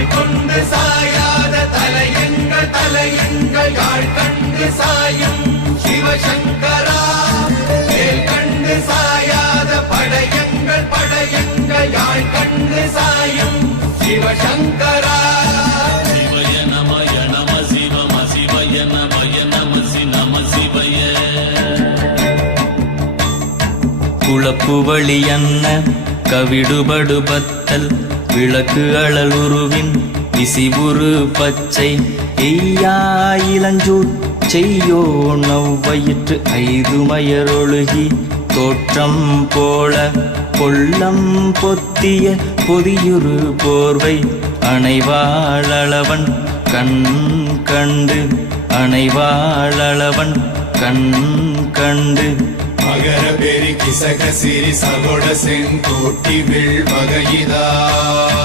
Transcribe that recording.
தாழ் கொண்டு சாயாத தலையங்கள் தலையங்கள் யாழ் கண்டு சாயும் சிவசங்கரா வேல் கண்டு சாயாத படையங்கள் படையங்கள் யாழ் கண்டு சாயும் சிவசங்கரா குளப்புவழி அன்ன கவிடுபடுபத்தல் விளக்கு அழலுருவின் விசிபுரு பச்சை எய்யா இளஞ்சூட் செய்யோ நவ்வயிற்று ஐதுமயரொழுகி தோற்றம் போல கொள்ளம் பொத்திய பொதியுரு போர்வை அணைவாளவன் கண் கண்டு அணைவாளவன் கண் கண்டு மகர பெரி கிசக சிறி சகோட செங்கோட்டி வில் வகையிதாள்